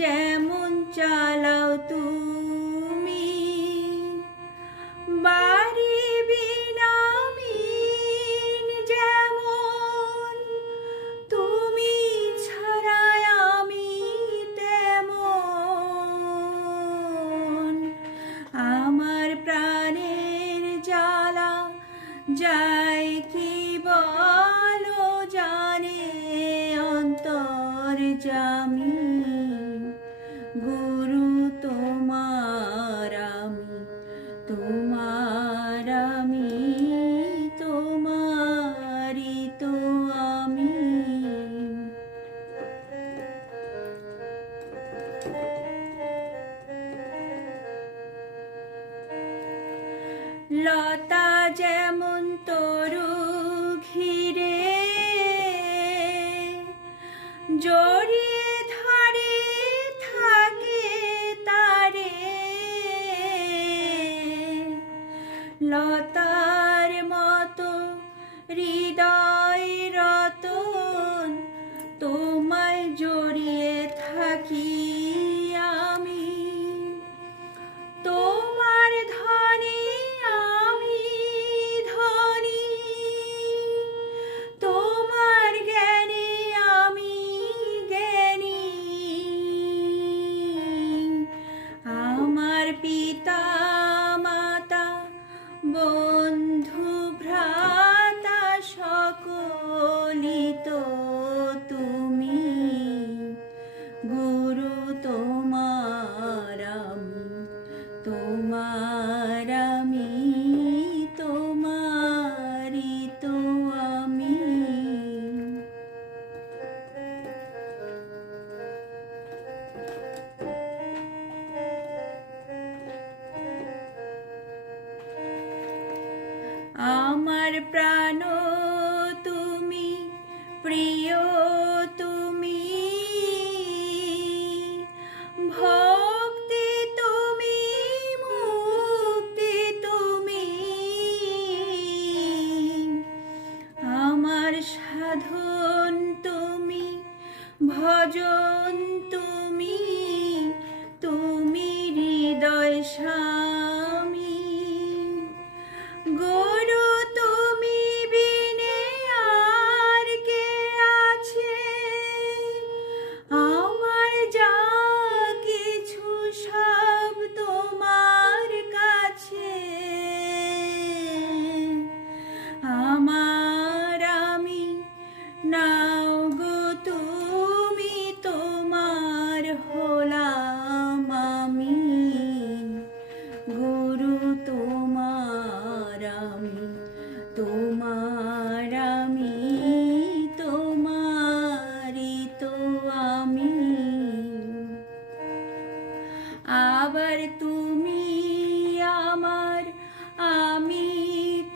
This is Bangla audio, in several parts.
যেমন চালাও তুমি বাড়ি বিনামিন, যেমন তুমি ছাড়াই আমি তেমন। আমার প্রাণের জ্বালা যায় কি বলো জানে অন্তর্যামী, গুরু তোমার আমি, তোমার আমি, তোমারই তো আমি। লতা যেমন তরু ঘিরে জড়িয়ে ধরে থাকে তারে, লতার মতো হৃদয় রতন তোমায় জড়িয়ে থাকি আমি। তোমার ধনে আমি ধনী, তোমার জ্ঞানে আমি জ্ঞানী। আমার পিতা মাতা বন্ধু ভ্রাতা সকলই তো তুমি, গুরু তোমার আমি, তোমার আমি, তোমারই তো আমি। আমার প্রাণ তুমি, প্রিয় তুমি, ভক্তি তুমি, মুক্তি তুমি, আমার সাধন তুমি, ভজন তুমি, তুমি হৃদয় স্বামী। গুরু তুমি বিনে আর কে আছে, আমার যা কিছু সব তোমার কাছে। আমার আমি নাও গো তুমি, তোমার হলাম আমি, গুরু তোমার আমি, তোমার আমি, তোমারই তো আমি। আবার তুমি আমার, আমি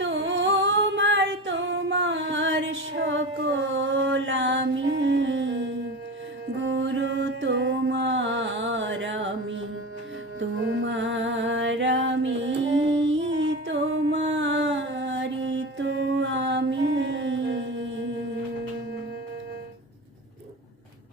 তোমার, তোমার সকল আমি, গুরু তোমার আমি, তোমার